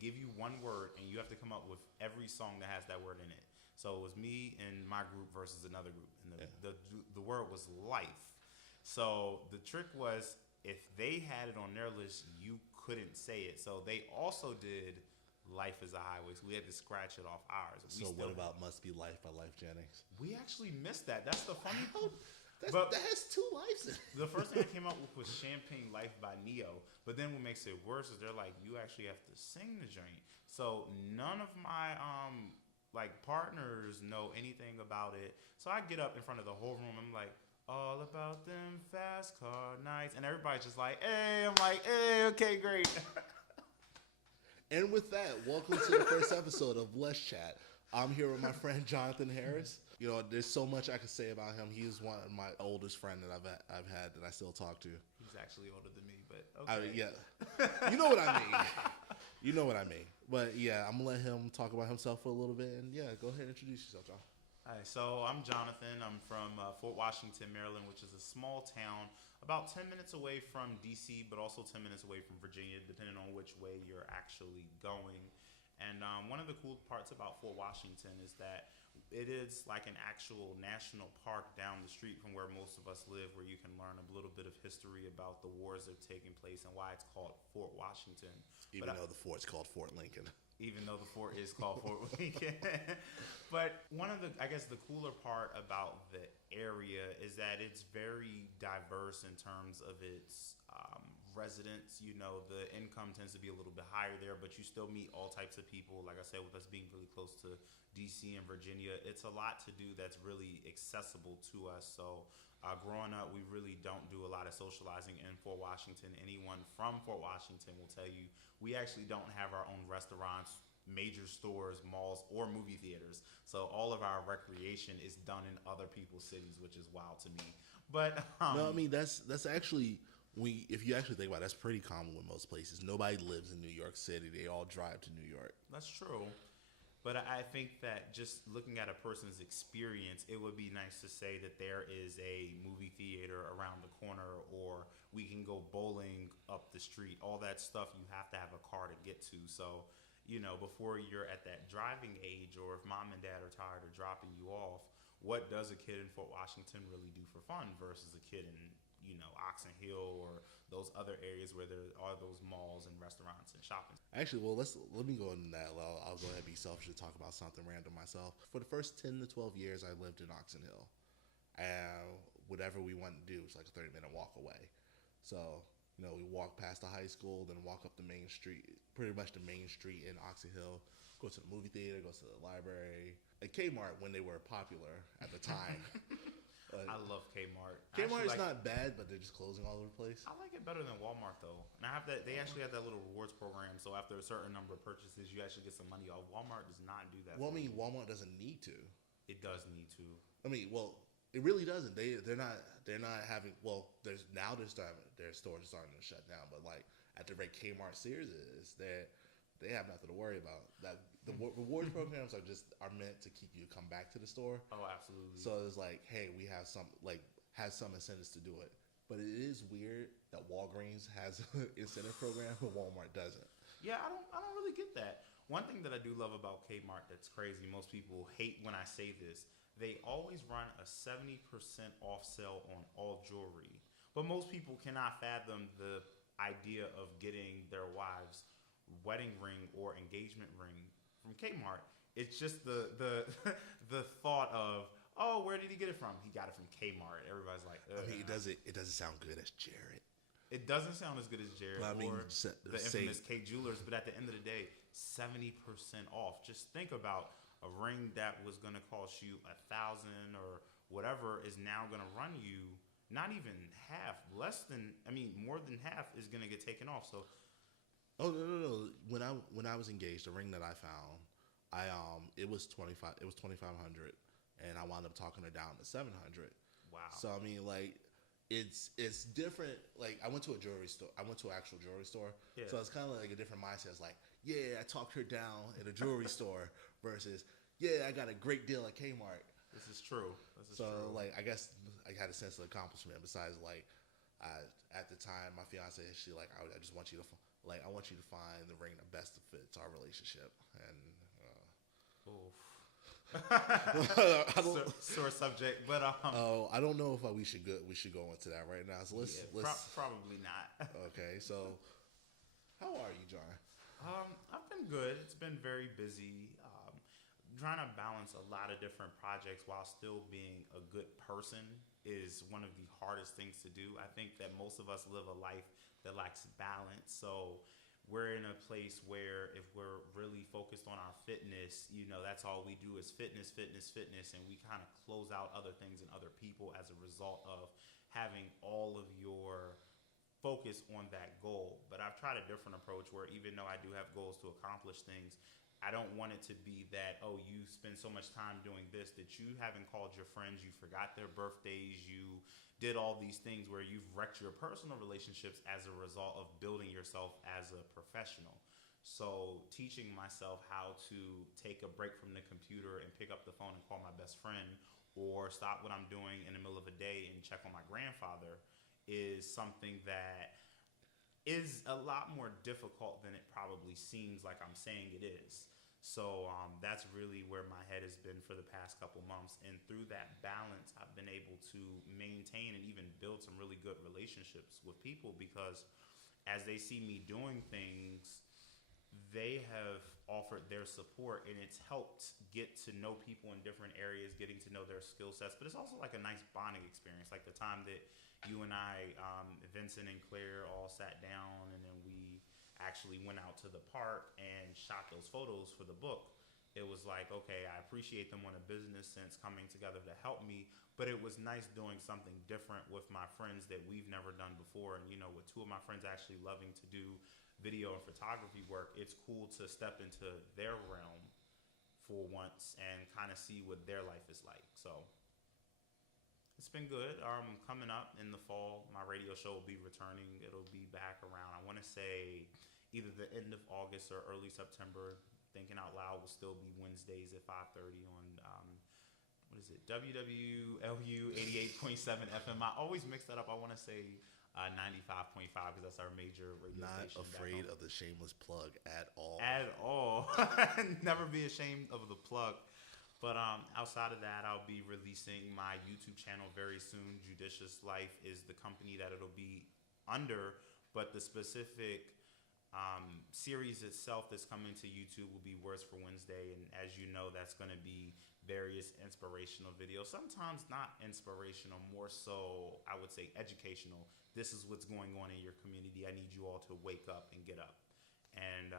give you one word, and you have to come up with every song that has that word in it. So it was me and my group versus another group, and Yeah. the word was life. So the trick was if they had it on their list, you couldn't say it. So they also did "Life is a Highway," so we had to scratch it off ours. So what about "Must Be Life" by Life Jennings? We actually missed that. That's the funny part. That has two lives in it. The first thing I came up with was "Champagne Life" by Neo. But then what makes it worse is they're like, you actually have to sing the joint. So none of my like partners know anything about it. So I get up in front of the whole room. I'm like, all about them fast car nights, and everybody's just like, hey. I'm like, hey, okay, great. And with that, welcome to the first episode of Let's Chat. I'm here with my friend Jonathan Harris. You know, there's so much I could say about him. He's one of my oldest friend that I've had that I still talk to. He's actually older than me, but okay. Yeah, you know what I mean. You know what I mean. But yeah, I'm gonna let him talk about himself for a little bit, and yeah, go ahead and introduce yourself, John. Hi, so I'm Jonathan. I'm from Fort Washington, Maryland, which is a small town about 10 minutes away from DC, but also 10 minutes away from Virginia, depending on which way you're actually going. And one of the cool parts about Fort Washington is that it is like an actual national park down the street from where most of us live, where you can learn a little bit of history about the wars that have taken place and why it's called Fort Washington. Even though the fort's called Fort Lincoln. Even though the fort is called Fort Lincoln. But one of the, I guess, the cooler part about the area is that it's very diverse in terms of its residents. You know, the income tends to be a little bit higher there, but you still meet all types of people. Like I said, with us being really close to DC and Virginia, it's a lot to do that's really accessible to us. So growing up, we really don't do a lot of socializing in Fort Washington. Anyone from Fort Washington will tell you we actually don't have our own restaurants, major stores, malls, or movie theaters. So all of our recreation is done in other people's cities, which is wild to me. But no, I mean that's actually if you actually think about it, that's pretty common with most places. Nobody lives in New York City; they all drive to New York. That's true. But I think that just looking at a person's experience, it would be nice to say that there is a movie theater around the corner, or we can go bowling up the street. All that stuff you have to have a car to get to. So, you know, before you're at that driving age, or if mom and dad are tired of dropping you off, what does a kid in Fort Washington really do for fun versus a kid in, you know, Oxon Hill or those other areas where there are those malls and restaurants and shopping? Actually, well, let me go into that. I'll go ahead and be selfish and talk about something random myself. For the first 10 to 12 years, I lived in Oxon Hill. Whatever we wanted to do was like a 30-minute walk away. So, you know, we walk past the high school, then walk up the main street, pretty much the main street in Oxon Hill, go to the movie theater, go to the library, and Kmart when they were popular at the time. I love Kmart. Kmart is not bad, but they're just closing all over the place. I like it better than Walmart though, and I have that. They actually have that little rewards program. So after a certain number of purchases, you actually get some money off. Walmart does not do that. Well, I mean, Walmart doesn't need to. It does need to. I mean, well, it really doesn't. They're not having. Well, their stores are starting to shut down. But like at the rate Kmart, Sears is, they have nothing to worry about. That the rewards programs are meant to keep you to come back to the store. Oh, absolutely. So it's like, hey, we have some incentives to do it. But it is weird that Walgreens has an incentive program, but Walmart doesn't. Yeah, I don't really get that. One thing that I do love about Kmart that's crazy, most people hate when I say this, they always run a 70% off sale on all jewelry. But most people cannot fathom the idea of getting their wives' wedding ring or engagement ring from Kmart. It's just the the thought of, oh, where did he get it from? He got it from Kmart. Everybody's like, ugh. I mean, it doesn't sound good as Jared. It doesn't sound as good as Jared or the infamous K Jewelers, but at the end of the day, 70% off. Just think about a ring that was going to cost you $1,000 or whatever is now going to run you not even half, more than half is going to get taken off. So, oh no. When I was engaged, the ring that I found, it was 25. It was 2,500, and I wound up talking her down to 700. Wow. So I mean, like, it's different. Like, I went to a jewelry store. I went to an actual jewelry store. Yeah. So it's kind of like a different mindset. It's like, yeah, I talked her down at a jewelry store versus, yeah, I got a great deal at Kmart. This is true. So like, I guess I had a sense of accomplishment. Besides, like, at the time, my fiance, she like, I just want you to Like, I want you to find the ring that best fits our relationship. And Oof. I don't. Sore subject, but Oh, I don't know if we should go into that right now. So let's probably not. okay. So, how are you, John? I've been good. It's been very busy. Trying to balance a lot of different projects while still being a good person is one of the hardest things to do. I think that most of us live a life that lacks balance. So we're in a place where if we're really focused on our fitness, that's all we do is fitness, fitness, fitness, and we kind of close out other things and other people as a result of having all of your focus on that goal. But I've tried a different approach where even though I do have goals to accomplish things, I don't want it to be that, oh, you spend so much time doing this that you haven't called your friends, you forgot their birthdays, you did all these things where you've wrecked your personal relationships as a result of building yourself as a professional. So teaching myself how to take a break from the computer and pick up the phone and call my best friend, or stop what I'm doing in the middle of a day and check on my grandfather, is something that is a lot more difficult than it probably seems like I'm saying it is. So that's really where my head has been for the past couple months. And through that balance, I've been able to maintain and even build some really good relationships with people, because as they see me doing things, they have offered their support, and it's helped get to know people in different areas, getting to know their skill sets. But it's also like a nice bonding experience, like the time that you and I, Vincent and Claire, all sat down, and then we actually went out to the park and shot those photos for the book. It was like, okay, I appreciate them on a business sense coming together to help me, but it was nice doing something different with my friends that we've never done before. And with two of my friends actually loving to do video and photography work, it's cool to step into their realm for once and kind of see what their life is like. So it's been good. Coming up in the fall, my radio show will be returning. It'll be back around, I want to say, either the end of August or early September. Thinking Out Loud will still be Wednesdays at 5:30 on what is it? WWLU 88.7 FM. I always mix that up. I want to say 95.5 because that's our major radio Not station. Not afraid of the shameless plug at all. At all. Never be ashamed of the plug. But outside of that, I'll be releasing my YouTube channel very soon. Judicious Life is the company that it'll be under, but the specific series itself that's coming to YouTube will be Words for Wednesday. And as you know, that's going to be various inspirational videos. Sometimes not inspirational, more so, I would say, educational. This is what's going on in your community. I need you all to wake up and get up. And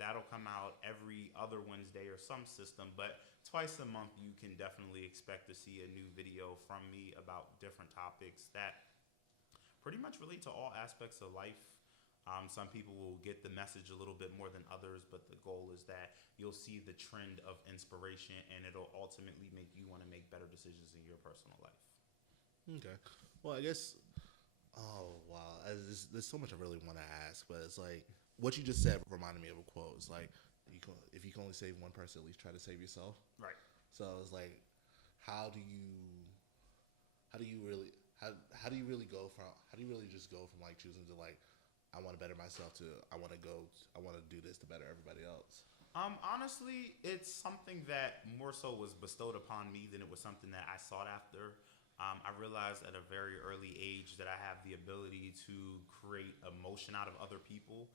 that'll come out every other Wednesday or some system, but twice a month you can definitely expect to see a new video from me about different topics that pretty much relate to all aspects of life. Some people will get the message a little bit more than others, but the goal is that you'll see the trend of inspiration, and it'll ultimately make you want to make better decisions in your personal life. Okay. Well, I guess, oh, wow. There's so much I really want to ask, but it's like, what you just said reminded me of a quote. It's like, if you can only save one person, at least try to save yourself. Right. So it's like, how do you really just go from like choosing to like, I want to better myself to I want to do this to better everybody else? Honestly, it's something that more so was bestowed upon me than it was something that I sought after. I realized at a very early age that I have the ability to create emotion out of other people.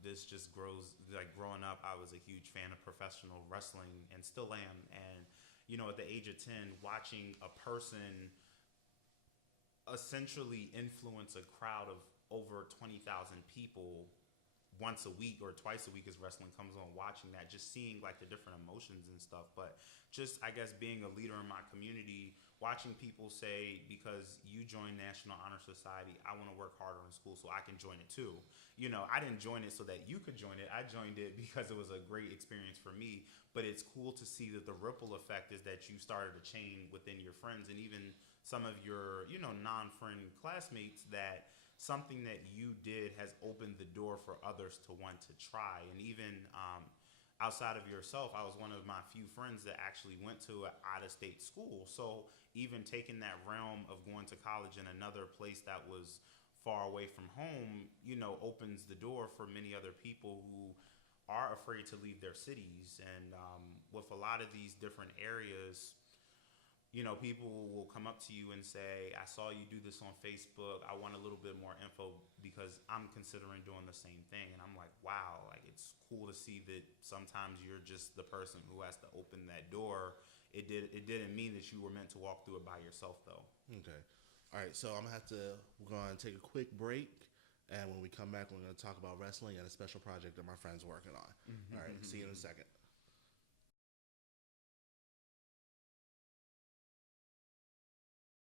This just grows, like growing up, I was a huge fan of professional wrestling and still am. And, at the age of 10, watching a person essentially influence a crowd of over 20,000 people once a week or twice a week as wrestling comes on, watching that, just seeing like the different emotions and stuff. But just, I guess, being a leader in my community, watching people say, because you joined National Honor Society, I want to work harder in school so I can join it too. I didn't join it so that you could join it. I joined it because it was a great experience for me. But it's cool to see that the ripple effect is that you started a chain within your friends and even some of your, non-friend classmates, that something that you did has opened the door for others to want to try. And even outside of yourself, I was one of my few friends that actually went to an out-of-state school. So even taking that realm of going to college in another place that was far away from home, opens the door for many other people who are afraid to leave their cities. And with a lot of these different areas, people will come up to you and say, I saw you do this on Facebook. I want a little bit more info because I'm considering doing the same thing. And I'm like, wow, like it's cool to see that sometimes you're just the person who has to open that door. It didn't mean that you were meant to walk through it by yourself, though. Okay. All right. So we're going to take a quick break. And when we come back, we're going to talk about wrestling and a special project that my friend's working on. All right. See you in a second.